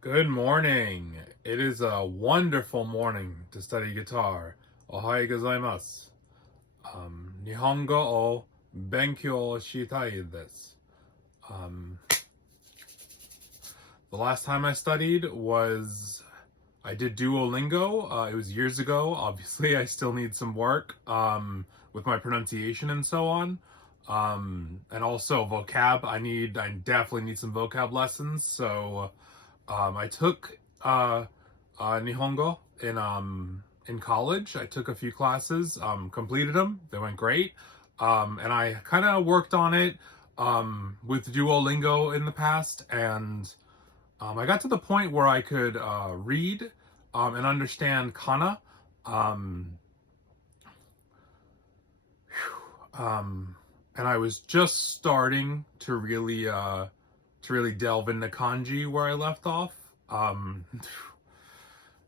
Good morning. It is a wonderful morning to study guitar. Ohayou Gozaimasu. Nihongo o benkyou shitai desu. Um, the last time I studied I did Duolingo. It was years ago. Obviously, I still need some work with my pronunciation and so on. And also vocab. I definitely need some vocab lessons. So I took Nihongo in college. I took a few classes, completed them. They went great. And I kind of worked on it with Duolingo in the past, and I got to the point where I could read and understand kana. And I was just starting to really delve into kanji where I left off.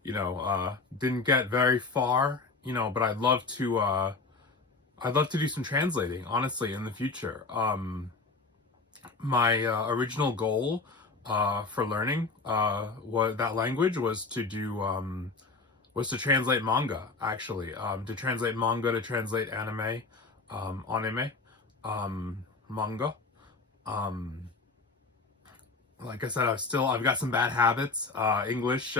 Didn't get very far, but I'd love to do some translating, honestly, in the future. My original goal for learning that language was to translate manga, actually, to translate manga, to translate anime, manga. Like I said, I've got some bad habits. English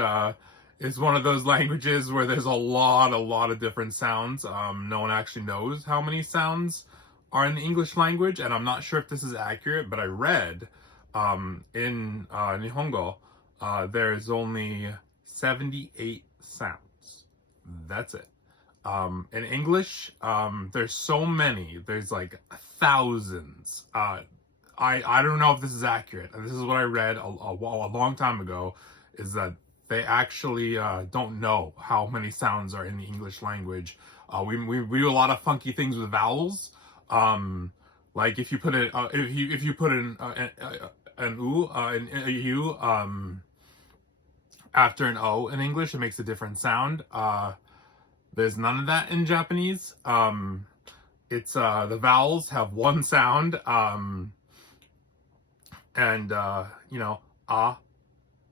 is one of those languages where there's a lot of different sounds. No one actually knows how many sounds are in the English language, and I'm not sure if this is accurate, but I read in Nihongo there's only 78 sounds. That's it. In English, there's so many. There's like thousands. I don't know if this is accurate. This is what I read a long time ago, is that they actually don't know how many sounds are in the English language. We do a lot of funky things with vowels. Like if you put an u a u after an o in English, it makes a different sound. There's none of that in Japanese. It's the vowels have one sound. And a,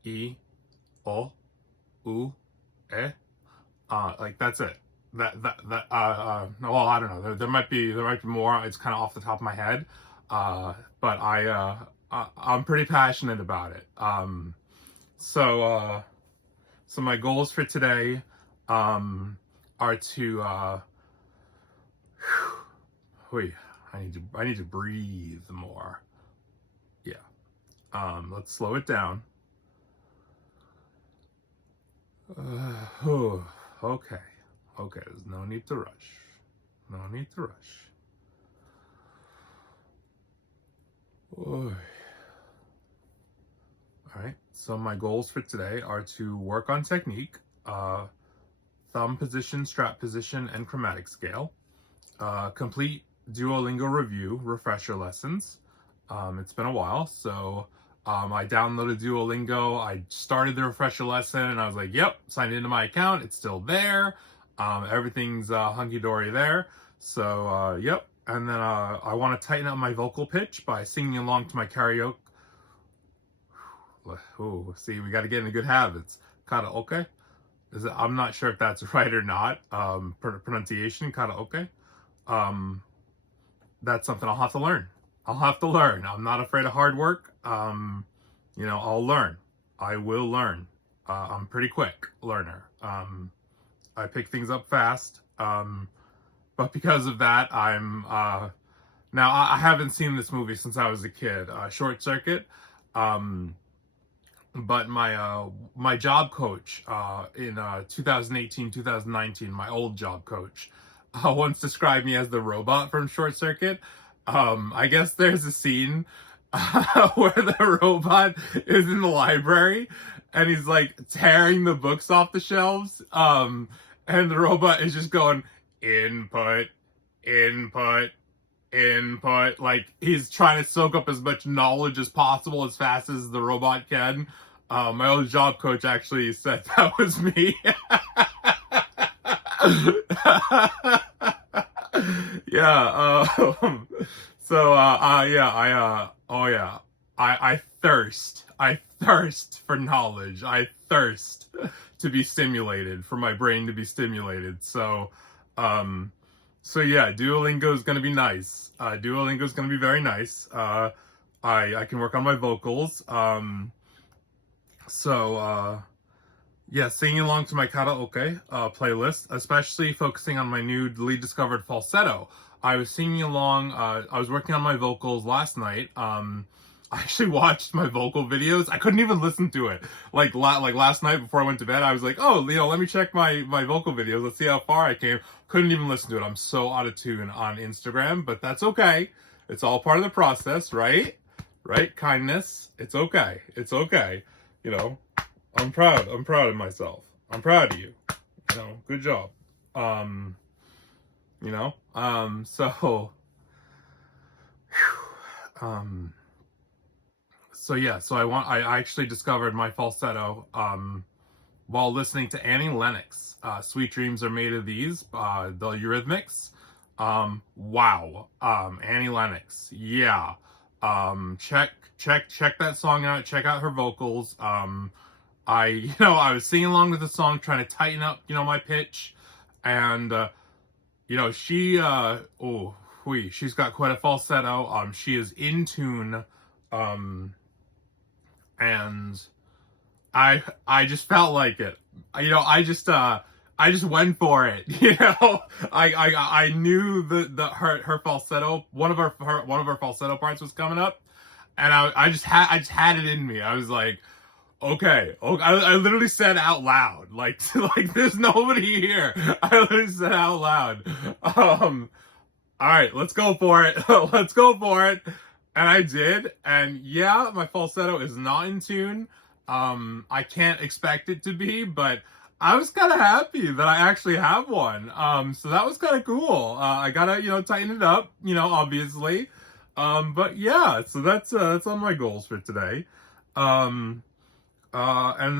e, o, u, e, like that's it. Well, I don't know. There might be more. It's kind of off the top of my head. But I'm pretty passionate about it. So my goals for today, are to, I need to breathe more. Yeah. Let's slow it down. Okay. There's no need to rush. All right. So my goals for today are to work on technique, thumb position, strap position, and chromatic scale. Complete Duolingo review refresher lessons. It's been a while, so I downloaded Duolingo. I started the refresher lesson, and I was like, yep, signed into my account. It's still there. Everything's hunky-dory there. So, yep. And then I want to tighten up my vocal pitch by singing along to my karaoke. Ooh, see, we got to get into good habits. Karaoke? I'm not sure if that's right or not. Pronunciation, karaoke. That's something I'll have to learn. I'm not afraid of hard work. I'll learn. I will learn. I'm a pretty quick learner. I pick things up fast. But because of that, now I haven't seen this movie since I was a kid, Short Circuit. But my job coach in 2018, 2019, my old job coach, once described me as the robot from Short Circuit. I guess there's a scene where the robot is in the library and he's like tearing the books off the shelves. And the robot is just going input, like he's trying to soak up as much knowledge as possible as fast as the robot can. My old job coach actually said that was me. Yeah. So, yeah, I thirst for knowledge. I thirst to be stimulated, for my brain to be stimulated. So yeah, Duolingo is gonna be nice. Duolingo is gonna be very nice. I can work on my vocals. Yeah, singing along to my karaoke playlist, especially focusing on my newly discovered falsetto. I was singing along. I was working on my vocals last night. I actually watched my vocal videos. I couldn't even listen to it. Like last night before I went to bed, I was like, oh, let me check my vocal videos. Let's see how far I came. Couldn't even listen to it. I'm so out of tune on Instagram, but that's okay. It's all part of the process, right? Right? Kindness. It's okay. It's okay. I'm proud. I'm proud of myself. I'm proud of you. Good job. So, I actually discovered my falsetto while listening to Annie Lennox. Sweet Dreams Are Made of These, the Eurythmics. Wow. Annie Lennox. Yeah. Check that song out. Check out her vocals. I was singing along with the song, trying to tighten up, my pitch, and she's got quite a falsetto. She is in tune, and I just felt like it. I just went for it. I knew her falsetto, one of her falsetto parts was coming up, and I just had it in me. I was like, okay. I literally said out loud, like there's nobody here. I literally said out loud, all right, let's go for it. Let's go for it. And I did. And yeah, my falsetto is not in tune. I can't expect it to be, but I was kind of happy that I actually have one. So that was kind of cool. I gotta, tighten it up, obviously. But yeah, so that's on my goals for today. And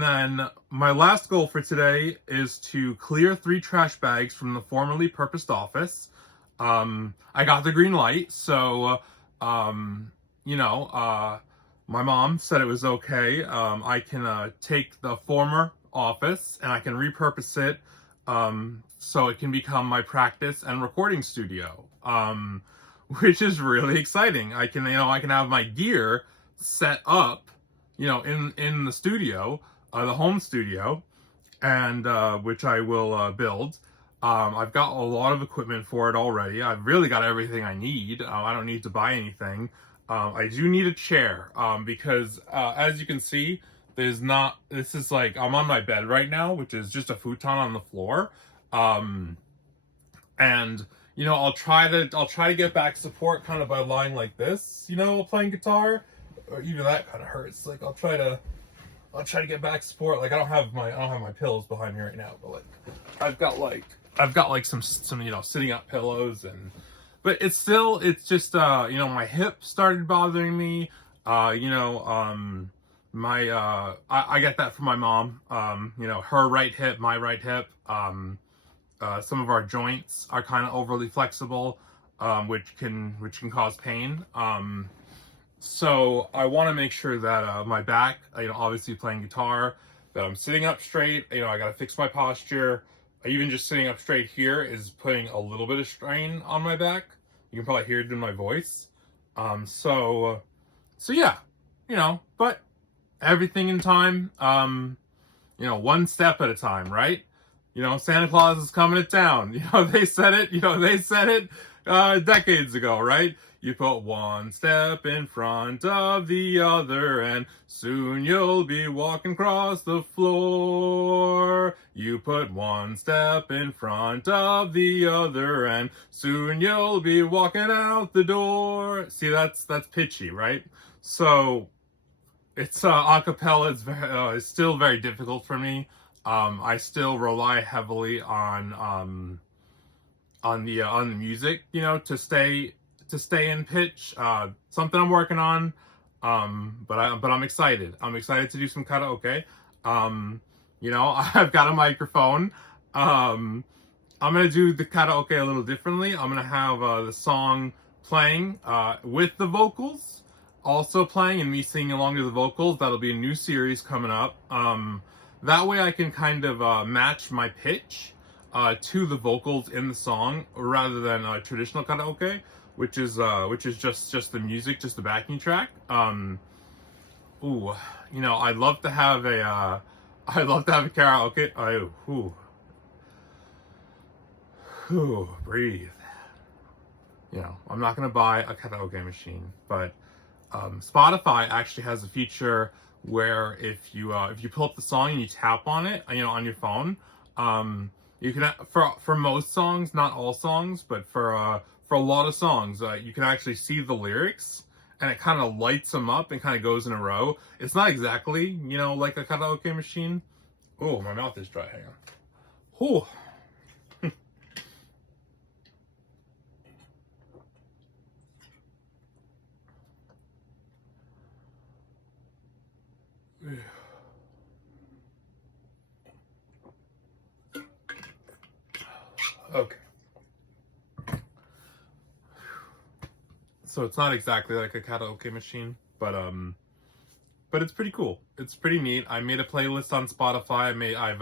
then my last goal for today is to clear 3 trash bags from the formerly purposed office. I got the green light, so, my mom said it was okay. I can take the former office and I can repurpose it so it can become my practice and recording studio, which is really exciting. I can have my gear set up, in the studio, the home studio, and which I will build. I've got a lot of equipment for it already. I've really got everything I need. I don't need to buy anything. I do need a chair because as you can see, this is like, I'm on my bed right now, which is just a futon on the floor. And I'll try to get back support kind of by lying like this, playing guitar. Or even that kind of hurts. Like I'll try to get back support. Like I don't have my pillows behind me right now, but like I've got like some sitting up pillows, but it's just my hip started bothering me. I get that from my mom. Her right hip, my right hip. Some of our joints are kind of overly flexible, which can cause pain. So I want to make sure that my back, obviously playing guitar, that I'm sitting up straight. I got to fix my posture. Even just sitting up straight here is putting a little bit of strain on my back. You can probably hear it in my voice. So yeah, but everything in time, one step at a time, right? Santa Claus is coming to town. They said it decades ago, right? You put one step in front of the other, and soon you'll be walking across the floor. You put one step in front of the other, and soon you'll be walking out the door. See, that's pitchy, right? So it's a cappella. It's still very difficult for me. I still rely heavily on the music, to stay in pitch. Something I'm working on. But I'm excited. I'm excited to do some karaoke. I've got a microphone. I'm gonna do the karaoke a little differently. I'm gonna have the song playing with the vocals also playing and me singing along to the vocals. That'll be a new series coming up. That way I can kind of match my pitch to the vocals in the song rather than traditional karaoke, which is just the music, just the backing track. Ooh, you know, I'd love to have a karaoke. Breathe. You know, I'm not gonna buy a karaoke machine, but Spotify actually has a feature where if you pull up the song and you tap on it, you know, on your phone, you can for most songs, not all songs, but for a lot of songs, you can actually see the lyrics, and it kind of lights them up and kind of goes in a row. It's not exactly, you know, like a karaoke machine. Oh, my mouth is dry. Hang on. Oh. Okay. So it's not exactly like a karaoke machine, but it's pretty cool. It's pretty neat. I made a playlist on Spotify. I've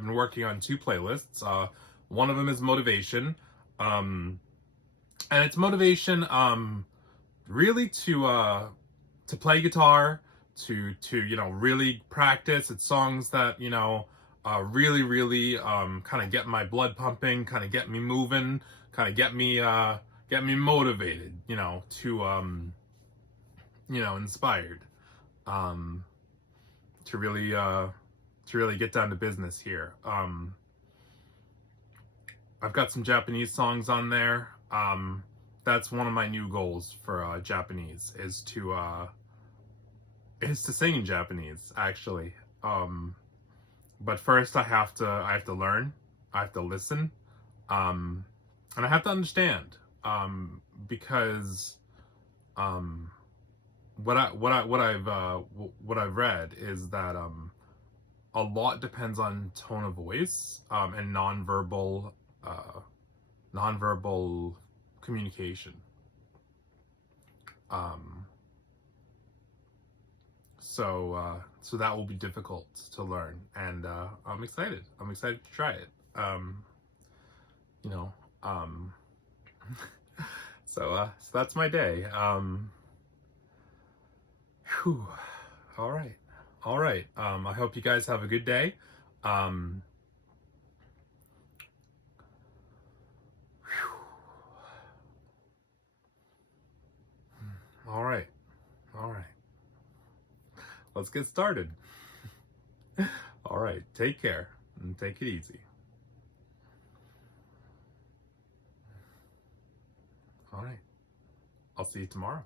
been working on 2 playlists. One of them is motivation, and it's motivation really to play guitar, to you know, really practice. It's songs that, you know, really kind of get my blood pumping, kind of get me moving, kind of get me motivated, you know, to you know, inspired, to really get down to business here. I've got some Japanese songs on there. That's one of my new goals for Japanese, is to sing in Japanese, actually. But first I have to learn, I have to listen, and I have to understand, because what I've read is that a lot depends on tone of voice, and nonverbal communication. So that will be difficult to learn, and I'm excited. I'm excited to try it. You know, so that's my day. Whew. All right. I hope you guys have a good day. All right. Let's get started. All right. Take care and take it easy. All right. I'll see you tomorrow.